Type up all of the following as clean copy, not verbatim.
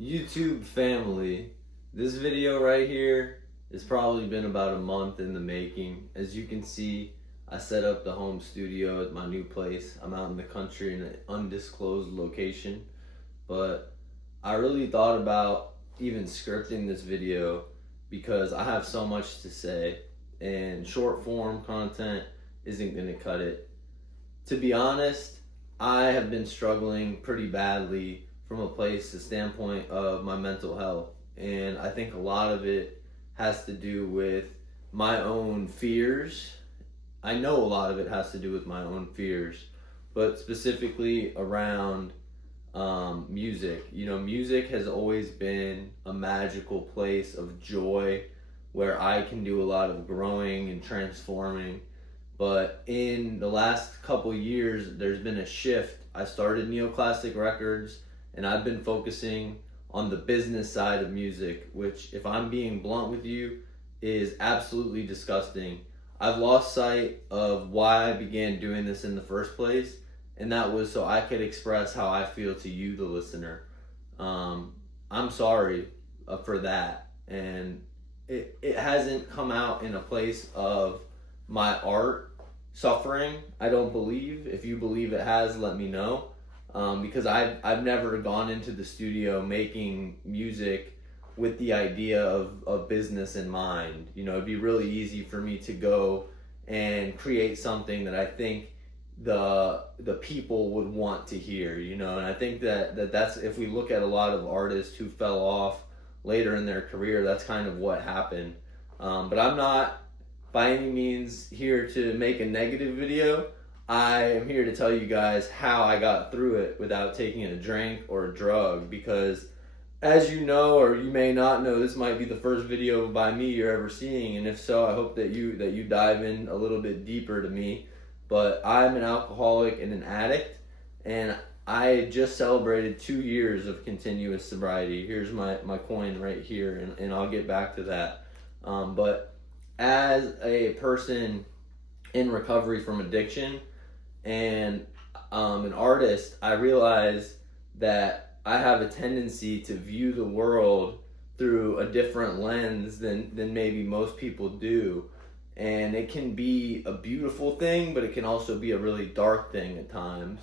YouTube family, this video right here has probably been about a month in the making. As you can see, I set up the home studio at my new place. I'm out in the country in an undisclosed location, but I really thought about even scripting this video because I have so much to say and short form content isn't going to cut it. To be honest, I have been struggling pretty badly from a standpoint of my mental health. And I think a lot of it has to do with my own fears. I know a lot of it has to do with my own fears, but specifically around music. You know, music has always been a magical place of joy where I can do a lot of growing and transforming. But in the last couple years, there's been a shift. I started Neoclassic Records, and I've been focusing on the business side of music, which, if I'm being blunt with you, is absolutely disgusting. I've lost sight of why I began doing this in the first place, and that was so I could express how I feel to you, the listener. I'm sorry for that, and it hasn't come out in a place of my art suffering. I don't believe. If you believe it has, let me know. Because I've never gone into the studio making music with the idea of business in mind. You know, it'd be really easy for me to go and create something that I think the people would want to hear, you know. And I think that's, if we look at a lot of artists who fell off later in their career, that's kind of what happened. But I'm not by any means here to make a negative video. I am here to tell you guys how I got through it without taking a drink or a drug, because as you know, or you may not know, this might be the first video by me you're ever seeing, and if so, I hope that you dive in a little bit deeper to me. But I'm an alcoholic and an addict, and I just celebrated 2 years of continuous sobriety. Here's my coin right here, and I'll get back to that. But as a person in recovery from addiction and an artist, I realized that I have a tendency to view the world through a different lens than maybe most people do. And it can be a beautiful thing, but it can also be a really dark thing at times.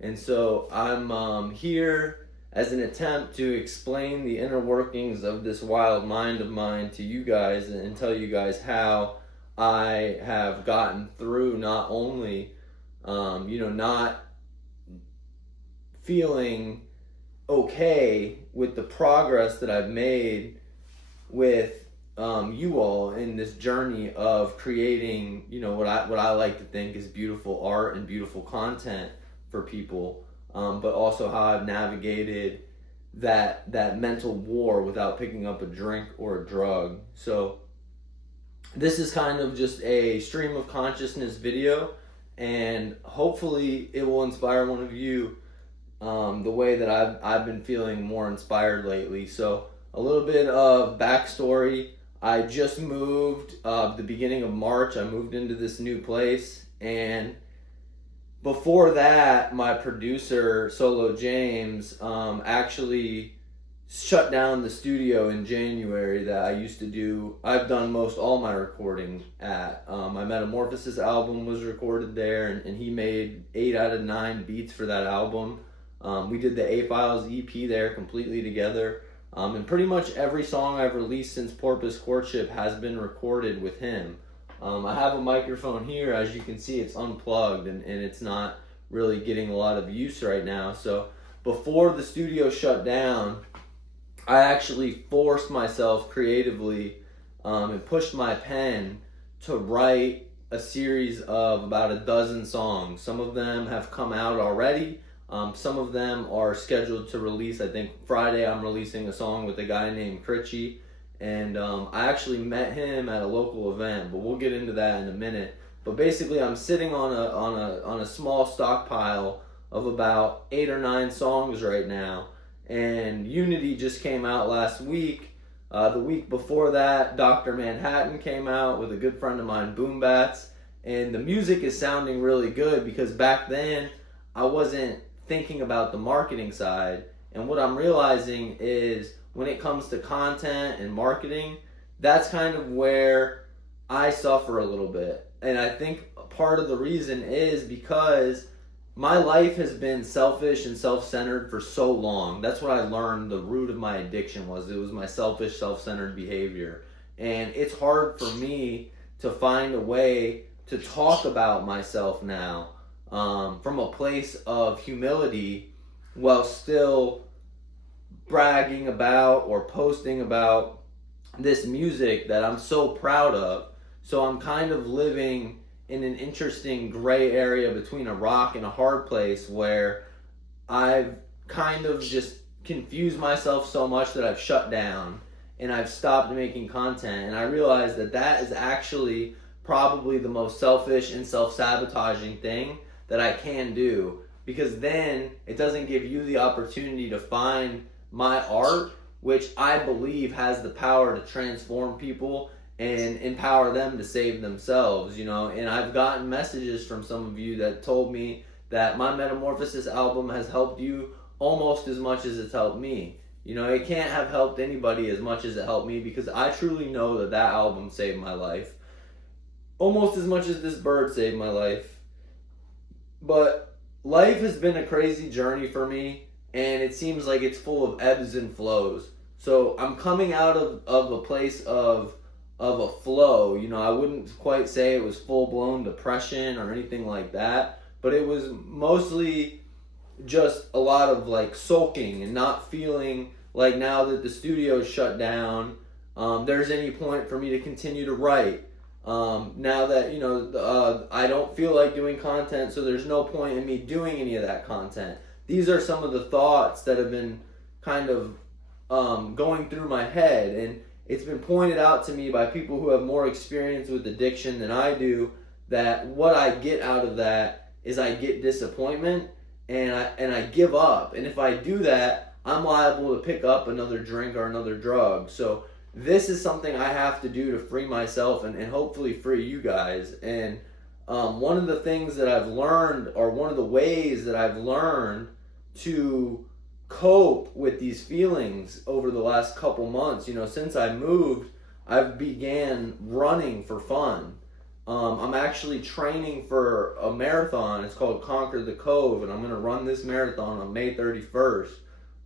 And so I'm here as an attempt to explain the inner workings of this wild mind of mine to you guys and tell you guys how I have gotten through not only, not feeling okay with the progress that I've made with you all in this journey of creating, what I like to think is beautiful art and beautiful content for people, but also how I've navigated that mental war without picking up a drink or a drug. So this is kind of just a stream of consciousness video, and hopefully it will inspire one of you the way that I've been feeling more inspired lately. So a little bit of backstory. I just moved the beginning of March. I moved into this new place, and before that, my producer, Solo James, actually shut down the studio in January that I used to do. I've done most all my recording at. My Metamorphosis album was recorded there, and he made 8 out of 9 beats for that album. We did the A-Files EP there completely together. And pretty much every song I've released since Porpoise Courtship has been recorded with him. I have a microphone here. As you can see, it's unplugged, and it's not really getting a lot of use right now. So before the studio shut down, I actually forced myself creatively and pushed my pen to write a series of about a dozen songs. Some of them have come out already. Some of them are scheduled to release. I think Friday I'm releasing a song with a guy named Critchy, and I actually met him at a local event, but we'll get into that in a minute. But basically, I'm sitting on a small stockpile of about 8 or 9 songs right now, and Unity just came out last week. The week before that, Dr. Manhattan came out with a good friend of mine, Boom Bats, and the music is sounding really good because back then I wasn't thinking about the marketing side, And what I'm realizing is when it comes to content and marketing, that's kind of where I suffer a little bit. And I think part of the reason is because my life has been selfish and self-centered for so long. That's what I learned the root of my addiction was. It was my selfish, self-centered behavior. And it's hard for me to find a way to talk about myself now from a place of humility while still bragging about or posting about this music that I'm so proud of. So I'm kind of living in an interesting gray area between a rock and a hard place where I've kind of just confused myself so much that I've shut down and I've stopped making content. And I realize that that is actually probably the most selfish and self-sabotaging thing that I can do, because then it doesn't give you the opportunity to find my art, which I believe has the power to transform people and empower them to save themselves, you know. And I've gotten messages from some of you that told me that my Metamorphosis album has helped you almost as much as it's helped me. You know, it can't have helped anybody as much as it helped me, because I truly know that that album saved my life almost as much as this bird saved my life. But life has been a crazy journey for me, and it seems like it's full of ebbs and flows. So I'm coming out of a place of a flow. You know, I wouldn't quite say it was full-blown depression or anything like that, but it was mostly just a lot of like sulking and not feeling like now that the studio's shut down, there's any point for me to continue to write. Now that, you know, I don't feel like doing content, so there's no point in me doing any of that content. These are some of the thoughts that have been kind of going through my head, and it's been pointed out to me by people who have more experience with addiction than I do, that what I get out of that is I get disappointment and I give up. And if I do that, I'm liable to pick up another drink or another drug. So this is something I have to do to free myself and hopefully free you guys. And one of the things that I've learned, or one of the ways that I've learned to cope with these feelings over the last couple months, you know, since I moved, I've began running for fun. I'm actually training for a marathon. It's called Conquer the Cove, and I'm going to run this marathon on May 31st.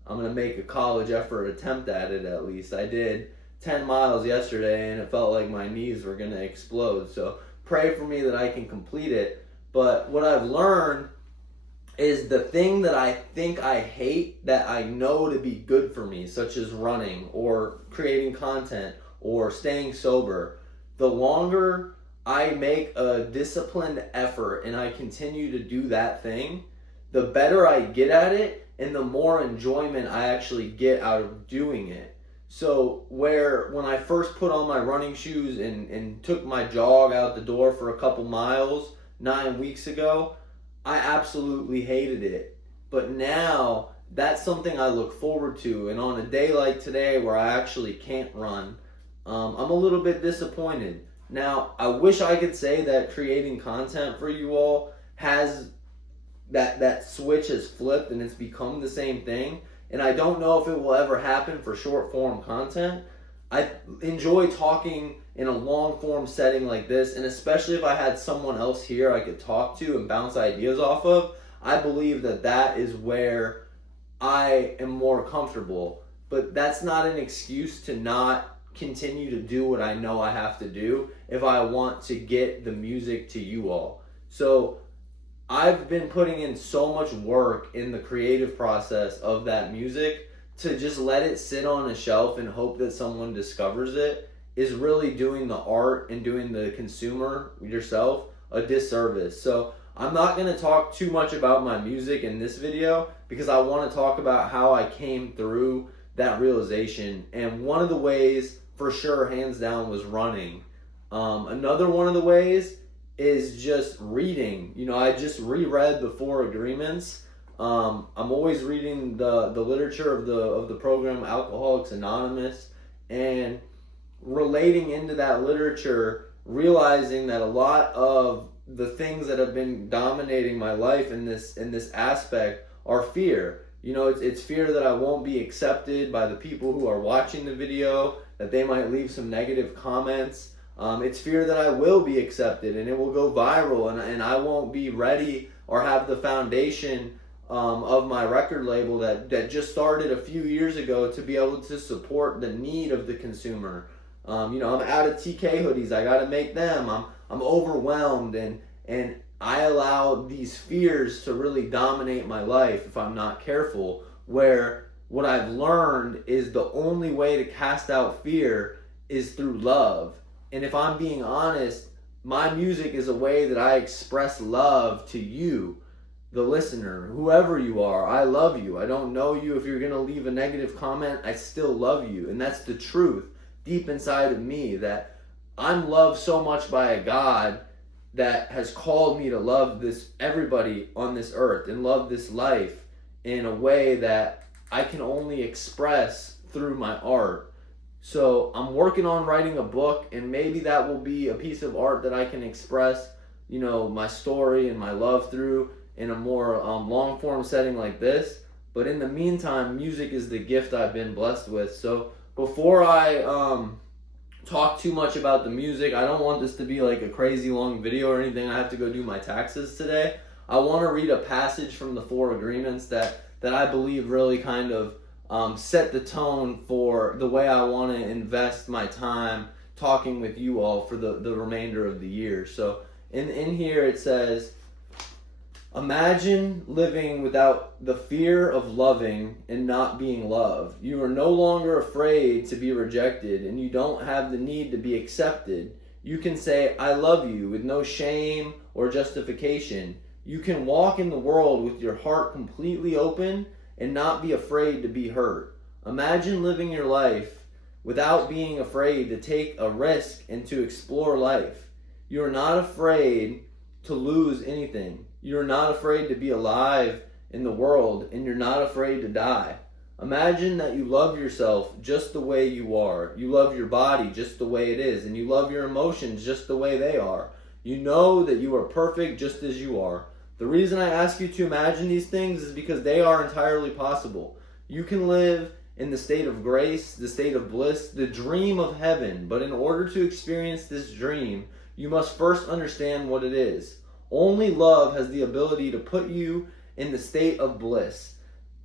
I'm going to make a college effort attempt at it at least. I did 10 miles yesterday, and it felt like my knees were going to explode. So pray for me that I can complete it. But what I've learned is the thing that I think I hate that I know to be good for me, such as running or creating content or staying sober, the longer I make a disciplined effort and I continue to do that thing, the better I get at it and the more enjoyment I actually get out of doing it. So where when I first put on my running shoes and took my jog out the door for a couple miles 9 weeks ago, I absolutely hated it. But now that's something I look forward to. And on a day like today where I actually can't run, I'm a little bit disappointed. Now, I wish I could say that creating content for you all has that switch has flipped and it's become the same thing. And I don't know if it will ever happen for short form content. I enjoy talking in a long form setting like this, and especially if I had someone else here I could talk to and bounce ideas off of, I believe that that is where I am more comfortable. But that's not an excuse to not continue to do what I know I have to do if I want to get the music to you all. So I've been putting in so much work in the creative process of that music. To just let it sit on a shelf and hope that someone discovers it is really doing the art and doing the consumer, yourself, a disservice. So I'm not going to talk too much about my music in this video, because I want to talk about how I came through that realization. And one of the ways, for sure, hands down, was running. Another one of the ways is just reading. You know, I just reread the Four Agreements. I'm always reading the literature of the program Alcoholics Anonymous, and relating into that literature, realizing that a lot of the things that have been dominating my life in this aspect are fear. You know, it's fear that I won't be accepted by the people who are watching the video, that they might leave some negative comments. It's fear that I will be accepted and it will go viral, and I won't be ready or have the foundation of my record label that just started a few years ago to be able to support the need of the consumer. You know, I'm out of TK hoodies. I got to make them. I'm overwhelmed, and I allow these fears to really dominate my life if I'm not careful, where what I've learned is the only way to cast out fear is through love. And if I'm being honest, my music is a way that I express love to you, the listener, whoever you are. I love you. I don't know you. If you're going to leave a negative comment, I still love you. And that's the truth deep inside of me, that I'm loved so much by a God that has called me to love everybody on this earth and love this life in a way that I can only express through my art. So I'm working on writing a book, and maybe that will be a piece of art that I can express, you know, my story and my love through in a more long form setting like this. But in the meantime, music is the gift I've been blessed with. So before I talk too much about the music, I don't want this to be like a crazy long video or anything. I have to go do my taxes today. I want to read a passage from the Four Agreements that I believe really kind of set the tone for the way I want to invest my time talking with you all for the remainder of the year. So in here it says, imagine living without the fear of loving and not being loved. You are no longer afraid to be rejected, and you don't have the need to be accepted. You can say, I love you, with no shame or justification. You can walk in the world with your heart completely open and not be afraid to be hurt. Imagine living your life without being afraid to take a risk and to explore life. You are not afraid to lose anything. You're not afraid to be alive in the world, and you're not afraid to die. Imagine that you love yourself just the way you are. You love your body just the way it is, and you love your emotions just the way they are. You know that you are perfect just as you are. The reason I ask you to imagine these things is because they are entirely possible. You can live in the state of grace, the state of bliss, the dream of heaven, but in order to experience this dream, you must first understand what it is. Only love has the ability to put you in the state of bliss.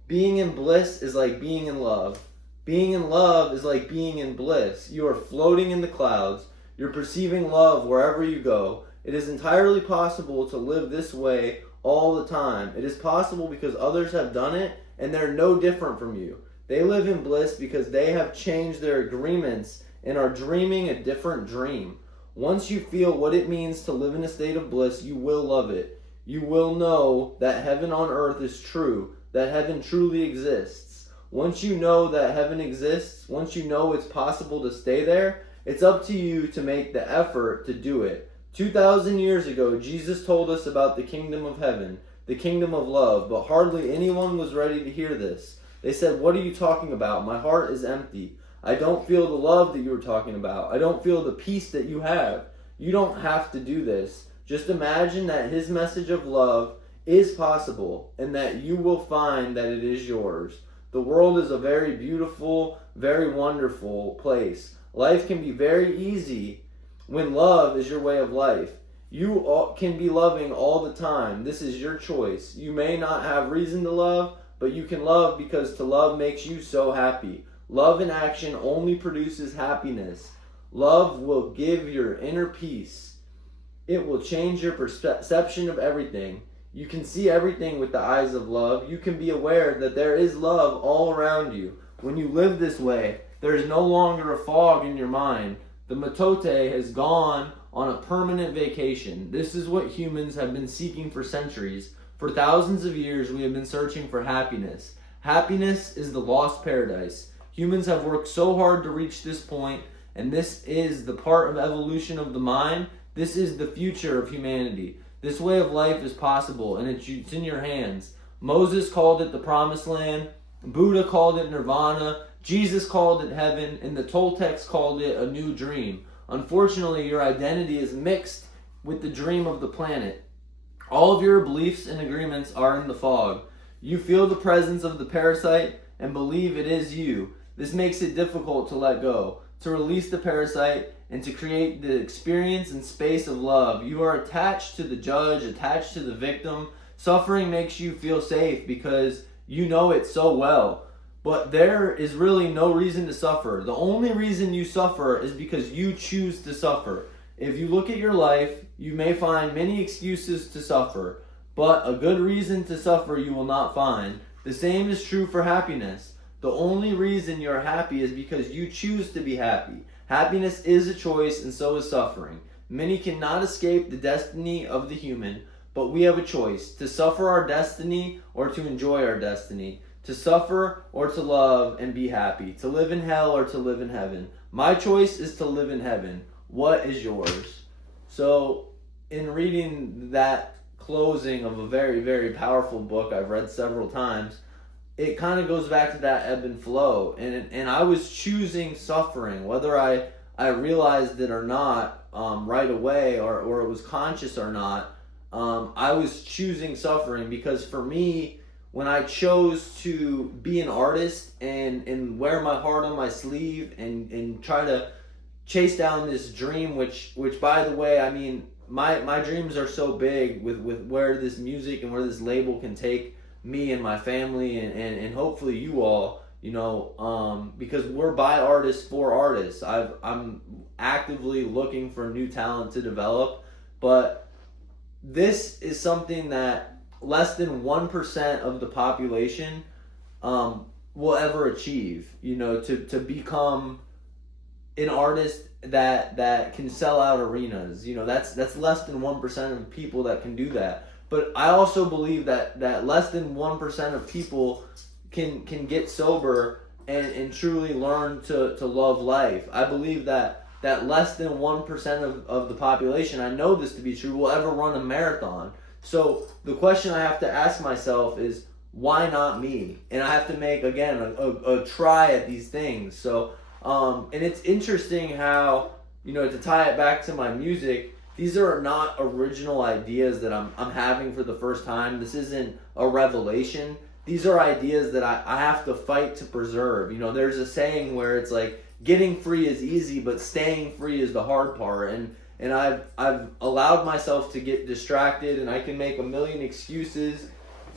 Being in bliss is like being in love. Being in love is like being in bliss. You are floating in the clouds. You're perceiving love wherever you go. It is entirely possible to live this way all the time. It is possible because others have done it, and they're no different from you. They live in bliss because they have changed their agreements and are dreaming a different dream. Once you feel what it means to live in a state of bliss, you will love it. You will know that heaven on earth is true, that heaven truly exists. Once you know that heaven exists, once you know it's possible to stay there, it's up to you to make the effort to do it. 2,000 years ago, Jesus told us about the kingdom of heaven, the kingdom of love, but hardly anyone was ready to hear this. They said, "What are you talking about? My heart is empty. I don't feel the love that you were talking about. I don't feel the peace that you have." You don't have to do this. Just imagine that his message of love is possible and that you will find that it is yours. The world is a very beautiful, very wonderful place. Life can be very easy when love is your way of life. You can be loving all the time. This is your choice. You may not have reason to love, but you can love because to love makes you so happy. Love in action only produces happiness. Love will give your inner peace. It will change your perception of everything. You can see everything with the eyes of love. You can be aware that there is love all around you. When you live this way, there is no longer a fog in your mind. The matote has gone on a permanent vacation. This is what humans have been seeking for centuries. For thousands of years, we have been searching for happiness. Happiness is the lost paradise. Humans have worked so hard to reach this point, and this is the part of evolution of the mind. This is the future of humanity. This way of life is possible, and it's in your hands. Moses called it the promised land. Buddha called it nirvana. Jesus called it heaven, and the Toltecs called it a new dream. Unfortunately, your identity is mixed with the dream of the planet. All of your beliefs and agreements are in the fog. You feel the presence of the parasite and believe it is you. This makes it difficult to let go, to release the parasite, and to create the experience and space of love. You are attached to the judge, attached to the victim. Suffering makes you feel safe because you know it so well. But there is really no reason to suffer. The only reason you suffer is because you choose to suffer. If you look at your life, you may find many excuses to suffer, but a good reason to suffer you will not find. The same is true for happiness. The only reason you're happy is because you choose to be happy. Happiness is a choice, and so is suffering. Many cannot escape the destiny of the human, but we have a choice: to suffer our destiny or to enjoy our destiny, to suffer or to love and be happy, to live in hell or to live in heaven. My choice is to live in heaven. What is yours? So, in reading that closing of a very, very powerful book I've read several times, it kind of goes back to that ebb and flow. And I was choosing suffering, whether I realized it or not right away, or it was conscious or not. I was choosing suffering because for me, when I chose to be an artist and wear my heart on my sleeve and try to chase down this dream, which by the way, I mean, my dreams are so big with where this music and where this label can take me and my family and hopefully you all, because we're by artists for artists. I'm actively looking for new talent to develop, but this is something that less than 1% of the population will ever achieve, to become an artist that can sell out arenas. That's less than 1% of people that can do that. But I also believe that less than 1% of people can get sober and truly learn to love life. I believe that less than 1% of the population, I know this to be true, will ever run a marathon. So the question I have to ask myself is, why not me? And I have to make, again, a try at these things. So, and it's interesting how, to tie it back to my music, these are not original ideas that I'm having for the first time. This isn't a revelation. These are ideas that I have to fight to preserve. There's a saying where it's like, getting free is easy, but staying free is the hard part. And I've allowed myself to get distracted, and I can make a million excuses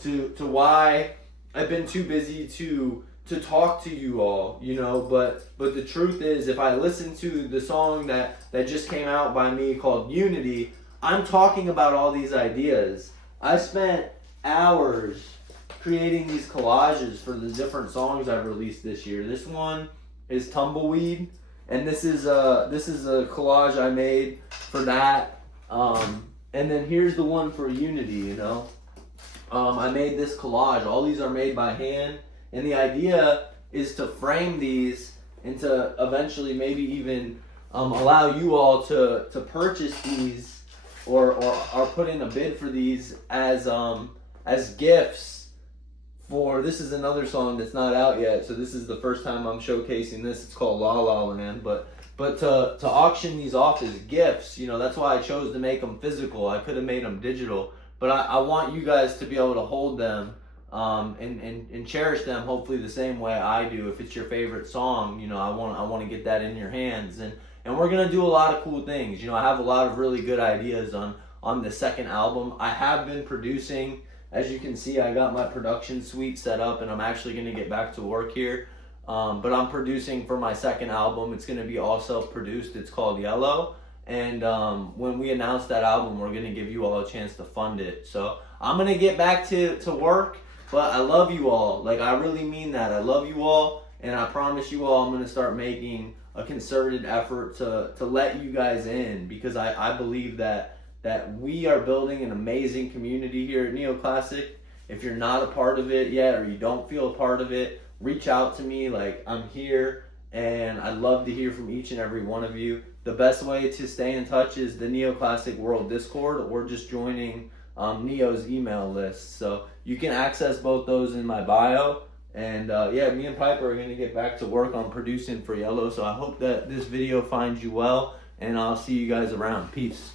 to why I've been too busy to talk to you all, but the truth is, if I listen to the song that just came out by me called Unity, I'm talking about all these ideas. I spent hours creating these collages for the different songs I've released this year. This one is Tumbleweed, and this is a collage I made for that. And then here's the one for Unity, I made this collage. All these are made by hand. And the idea is to frame these and to eventually maybe even allow you all to purchase these or put in a bid for these as gifts for, this is another song that's not out yet. So this is the first time I'm showcasing this. It's called La La Land. But to auction these off as gifts, that's why I chose to make them physical. I could have made them digital. But I want you guys to be able to hold them and cherish them hopefully the same way I do. If it's your favorite song, I want to get that in your hands, and we're gonna do a lot of cool things. I have a lot of really good ideas on the second album. I have been producing, as you can see. I got my production suite set up, and I'm actually gonna get back to work here. But I'm producing for my second album. It's gonna be all self-produced. It's called Yellow, and when we announce that album, we're gonna give you all a chance to fund it. So I'm gonna get back to work. But I love you all. Like, I really mean that. I love you all, and I promise you all I'm going to start making a concerted effort to let you guys in, because I believe that we are building an amazing community here at Neoclassic. If you're not a part of it yet, or you don't feel a part of it, reach out to me. Like, I'm here, and I'd love to hear from each and every one of you. The best way to stay in touch is the Neoclassic World Discord, or just joining Neo's email list. So you can access both those in my bio. And me and Piper are going to get back to work on producing for Yellow. So I hope that this video finds you well, and I'll see you guys around. Peace.